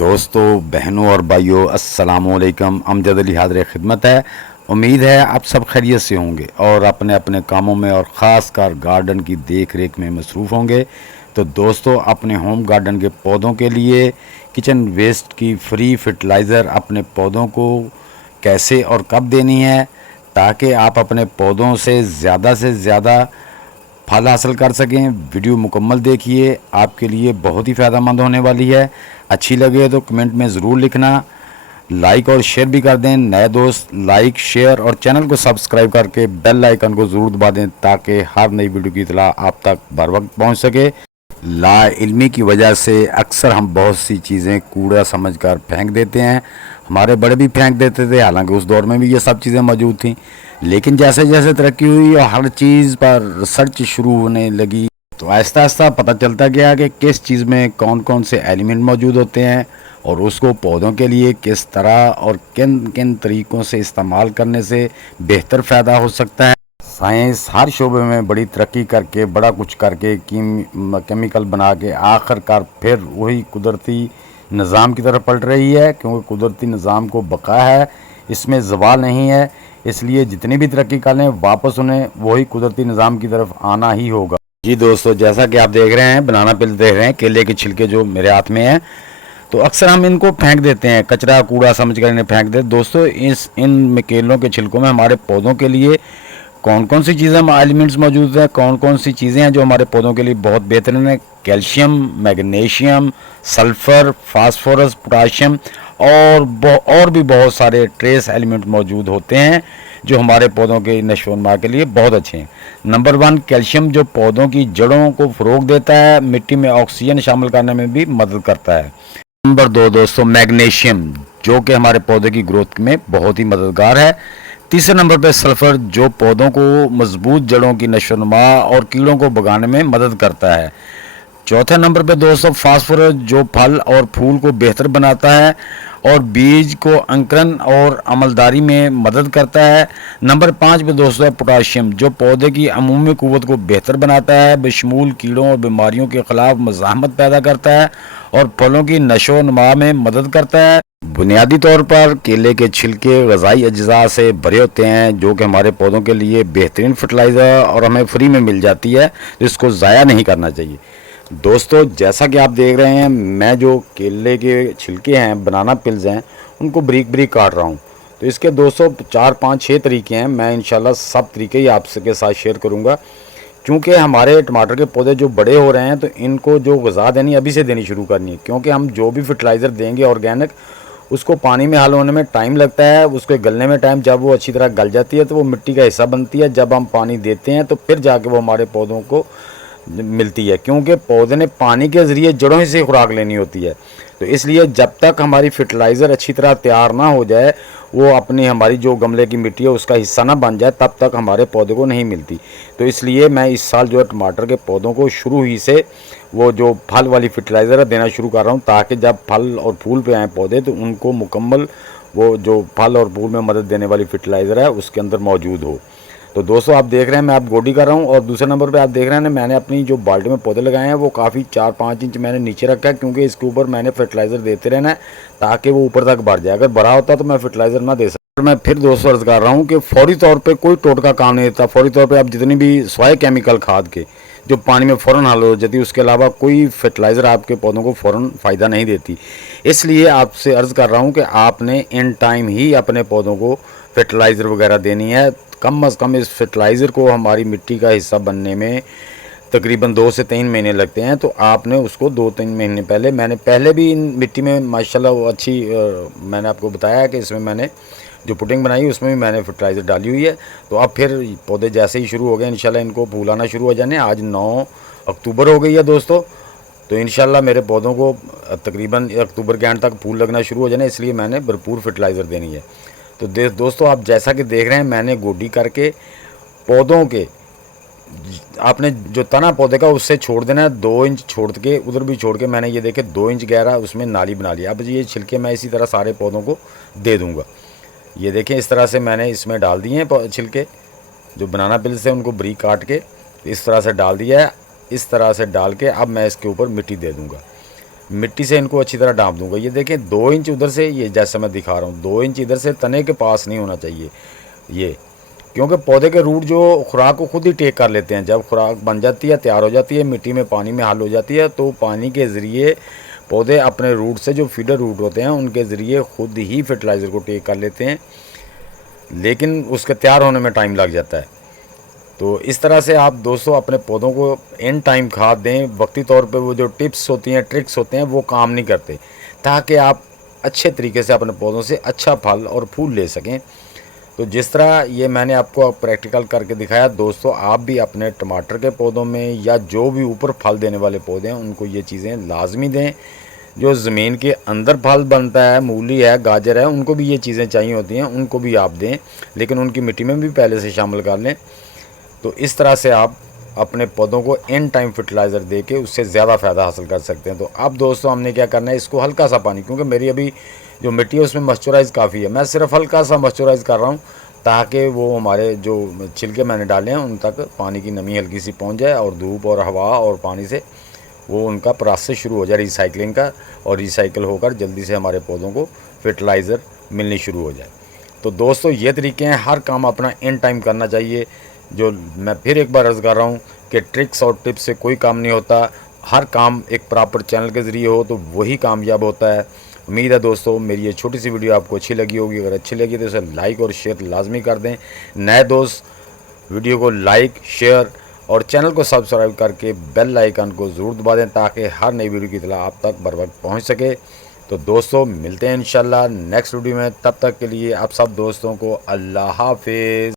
दोस्तों, बहनों और भाइयों, अस्सलामुअलैकुम। अमजद अली हाज़िर खिदमत है। उम्मीद है आप सब खैरियत से होंगे और अपने अपने कामों में और ख़ास कर गार्डन की देख रेख में मसरूफ़ होंगे। तो दोस्तों, अपने होम गार्डन के पौधों के लिए किचन वेस्ट की फ्री फर्टिलाइज़र अपने पौधों को कैसे और कब देनी है ताकि आप अपने पौधों से ज़्यादा फल हासिल कर सकें। वीडियो मुकम्मल देखिए, आपके लिए बहुत ही फ़ायदेमंद होने वाली है। अच्छी लगे तो कमेंट में ज़रूर लिखना, लाइक और शेयर भी कर दें। नए दोस्त लाइक शेयर और चैनल को सब्सक्राइब करके बेल आइकन को ज़रूर दबा दें ताकि हर नई वीडियो की इतला आप तक बर वक्त पहुँच सके। लाइल्मी की वजह से अक्सर हम बहुत सी चीज़ें कूड़ा समझकर फेंक देते हैं। हमारे बड़े भी फेंक देते थे, हालांकि उस दौर में भी ये सब चीज़ें मौजूद थीं। लेकिन जैसे जैसे तरक्की हुई और हर चीज़ पर रिसर्च शुरू होने लगी तो आहिस्ता आहिस्ता पता चलता गया कि किस चीज़ में कौन कौन से एलिमेंट मौजूद होते हैं और उसको पौधों के लिए किस तरह और किन किन तरीक़ों से इस्तेमाल करने से बेहतर फ़ायदा हो सकता है। साइंस हर शोबे में बड़ी तरक्की करके बड़ा कुछ करके केमिकल बना के आखिरकार फिर वही कुदरती निज़ाम की तरफ पलट रही है, क्योंकि कुदरती निज़ाम को बका है, इसमें ज़वाल नहीं है। इसलिए जितनी भी तरक्की कर लें वापस उन्हें वही कुदरती निज़ाम की तरफ आना ही होगा। जी दोस्तों, जैसा कि आप देख रहे हैं, बनाना पिल देख रहे हैं, केले के छिलके जो मेरे हाथ में हैं, तो अक्सर हम इनको फेंक देते हैं, कचरा कूड़ा समझकर इन्हें फेंक देते। दोस्तों, इन केलों के छिलकों में हमारे पौधों के लिए कौन कौन सी चीज़ें एलिमेंट्स मौजूद हैं, कौन कौन सी चीज़ें हैं जो हमारे पौधों के लिए बहुत बेहतरीन है। Calcium, magnesium, sulphur, phosphorus, potassium और भी बहुत सारे ट्रेस एलिमेंट मौजूद होते हैं जो हमारे पौधों के नशो नमा के लिए बहुत अच्छे हैं। नंबर 1 कैल्शियम, जो पौधों की जड़ों को फ़रोग़ देता है, मिट्टी में ऑक्सीजन शामिल करने में भी मदद करता है। नंबर 2 दोस्तों मैग्नीशियम, जो कि हमारे पौधे की ग्रोथ में बहुत ही मददगार है। तीसरे नंबर पर सल्फ़र, जो पौधों को मजबूत जड़ों की नशो नुमा और कीड़ों को भगाने में मदद करता है। चौथे नंबर पे दोस्तों फास्फोरस, जो फल और फूल को बेहतर बनाता है और बीज को अंकुरन और अमलदारी में मदद करता है। नंबर 5 पे दोस्तों है पोटाशियम, जो पौधे की अमूमी क़ुव्वत को बेहतर बनाता है, बशमूल कीड़ों और बीमारियों के ख़िलाफ़ मज़ाहमत पैदा करता है और फलों की नशो नुमा में मदद करता है। बुनियादी तौर पर केले के छिलके ग़िज़ाई अज्जा से भरे होते हैं, जो कि हमारे पौधों के लिए बेहतरीन फर्टिलाइज़र और हमें फ्री में मिल जाती है, तो इसको ज़ाया नहीं करना चाहिए। दोस्तों, जैसा कि आप देख रहे हैं, मैं जो केले के छिलके हैं, बनाना पिल्स हैं, उनको ब्रीक ब्रीक काट रहा हूँ। तो इसके दोस्तों 4 5 6 तरीके हैं। मैं इंशाल्लाह सब तरीके ही आपके साथ शेयर करूँगा, क्योंकि हमारे टमाटर के पौधे जो बड़े हो रहे हैं तो इनको जो ग़िज़ा देनी अभी से देनी शुरू करनी है, क्योंकि हम जो भी फर्टिलाइज़र देंगे ऑर्गेनिक, उसको पानी में हल होने में टाइम लगता है, उसके गलने में टाइम। जब वो अच्छी तरह गल जाती है तो वो मिट्टी का हिस्सा बनती है। जब हम पानी देते हैं तो फिर जाके वो हमारे पौधों को मिलती है, क्योंकि पौधे ने पानी के ज़रिए जड़ों से खुराक लेनी होती है। तो इसलिए जब तक हमारी फर्टिलाइज़र अच्छी तरह तैयार ना हो जाए, वो अपनी हमारी जो गमले की मिट्टी है उसका हिस्सा ना बन जाए, तब तक हमारे पौधे को नहीं मिलती। तो इसलिए मैं इस साल जो है टमाटर के पौधों को शुरू ही से वो जो फल वाली फर्टिलाइज़र है देना शुरू कर रहा हूँ, ताकि जब फल और फूल पे आए पौधे तो उनको मुकम्मल वो जो फल और फूल में मदद देने वाली फर्टिलाइज़र है उसके अंदर मौजूद हो। तो दोस्तों, आप देख रहे हैं मैं आप गोडी कर रहा हूँ, और दूसरे नंबर पे आप देख रहे हैं ना, मैंने अपनी जो बाल्टी में पौधे लगाए हैं वो काफ़ी 4-5 इंच मैंने नीचे रखा है, क्योंकि इसके ऊपर मैंने फर्टिलाइज़र देते रहना है ताकि वो ऊपर तक बढ़ जाए। अगर बड़ा होता तो मैं फर्टिलाइज़र ना दे सकता। मैं फिर दोस्तों अर्ज़ कर रहा हूँ कि फ़ौरी तौर पर कोई टोटका काम नहीं देता। फ़ौरी तौर पर आप जितनी भी सवाए केमिकल खाद के जो पानी में फ़ौरन हल हो जाती है, उसके अलावा कोई फर्टिलाइज़र आपके पौधों को फ़ौरन फ़ायदा नहीं देती। इसलिए आपसे अर्ज़ कर रहा हूँ कि आपने इन टाइम ही अपने पौधों को फर्टिलाइज़र वगैरह देनी है। कम अज़ कम इस फर्टिलाइज़र को हमारी मिट्टी का हिस्सा बनने में तकरीबन 2 से 3 महीने लगते हैं। तो आपने उसको 2-3 महीने पहले, मैंने पहले भी इन मिट्टी में माशाल्लाह वो अच्छी मैंने आपको बताया कि इसमें मैंने जो पुटिंग बनाई उसमें भी मैंने फर्टिलाइज़र डाली हुई है। तो अब फिर पौधे जैसे ही शुरू हो गए इंशाल्लाह इनको फूल आना शुरू हो जाने। आज 9 अक्टूबर हो गई है दोस्तों, तो इंशाल्लाह मेरे पौधों को तकरीबन अक्टूबर के एंड तक फूल लगना शुरू हो जाने, इसलिए मैंने भरपूर फर्टिलाइज़र देनी है। तो दोस्तों, आप जैसा कि देख रहे हैं, मैंने गोडी करके पौधों के आपने जो तना पौधे का उससे छोड़ देना है, 2 इंच छोड़ के उधर भी छोड़ के मैंने ये देखे 2 इंच गहरा उसमें नाली बना लिया। अब ये छिलके मैं इसी तरह सारे पौधों को दे दूँगा। ये देखें, इस तरह से मैंने इसमें डाल दिए हैं छिलके, जो बनाना पिल से उनको ब्रीक काट के इस तरह से डाल दिया है। इस तरह से डाल के अब मैं इसके ऊपर मिट्टी दे दूँगा। मिट्टी से इनको अच्छी तरह ढाँप दूंगा। ये देखें 2 इंच उधर से, ये जैसा मैं दिखा रहा हूँ 2 इंच इधर से तने के पास नहीं होना चाहिए ये, क्योंकि पौधे के रूट जो खुराक को खुद ही टेक कर लेते हैं। जब खुराक बन जाती है, तैयार हो जाती है, मिट्टी में पानी में हल हो जाती है, तो पानी के ज़रिए पौधे अपने रूट से, जो फीडर रूट होते हैं उनके ज़रिए खुद ही फर्टिलाइज़र को टेक कर लेते हैं, लेकिन उसके तैयार होने में टाइम लग जाता है। तो इस तरह से आप दोस्तों अपने पौधों को इन टाइम खाद दें। वक्ती तौर पे वो जो टिप्स होती हैं, ट्रिक्स होते हैं, वो काम नहीं करते, ताकि आप अच्छे तरीके से अपने पौधों से अच्छा फल और फूल ले सकें। तो जिस तरह ये मैंने आपको प्रैक्टिकल करके दिखाया दोस्तों, आप भी अपने टमाटर के पौधों में या जो भी ऊपर फल देने वाले पौधे हैं उनको ये चीज़ें लाजमी दें। जो ज़मीन के अंदर फल बनता है, मूली है, गाजर है, उनको भी ये चीज़ें चाहिए होती हैं, उनको भी आप दें, लेकिन उनकी मिट्टी में भी पहले से शामिल कर लें। तो इस तरह से आप अपने पौधों को इन टाइम फर्टिलाइज़र दे के उससे ज़्यादा फ़ायदा हासिल कर सकते हैं। तो अब दोस्तों हमने क्या करना है, इसको हल्का सा पानी, क्योंकि मेरी अभी जो मिट्टी है उसमें मॉइस्चराइज़ काफ़ी है, मैं सिर्फ हल्का सा मॉइस्चराइज़ कर रहा हूँ, ताकि वो हमारे जो छिलके मैंने डाले हैं उन तक पानी की नमी हल्की सी पहुँच जाए, और धूप और हवा और पानी से वो उनका प्रोसेस शुरू हो जाए रिसाइकलिंग का, और रिसाइकिल होकर जल्दी से हमारे पौधों को फर्टिलाइज़र मिलनी शुरू हो जाए। तो दोस्तों ये तरीके हैं, हर काम अपना इन टाइम करना चाहिए। जो मैं फिर एक बार अर्ज़ कर रहा हूँ कि ट्रिक्स और टिप्स से कोई काम नहीं होता, हर काम एक प्रॉपर चैनल के ज़रिए हो तो वही कामयाब होता है। उम्मीद है दोस्तों मेरी ये छोटी सी वीडियो आपको अच्छी लगी होगी। अगर अच्छी लगी तो इसे लाइक और शेयर लाजमी कर दें। नए दोस्त वीडियो को लाइक, शेयर और चैनल को सब्सक्राइब करके बेल आइकन को ज़रूर दबा दें, ताकि हर नई वीडियो की इत्तला आप तक बर वक्त पहुँच सके। तो दोस्तों मिलते हैं इंशाल्लाह नेक्स्ट वीडियो में, तब तक के लिए आप सब दोस्तों को अल्लाह हाफिज़।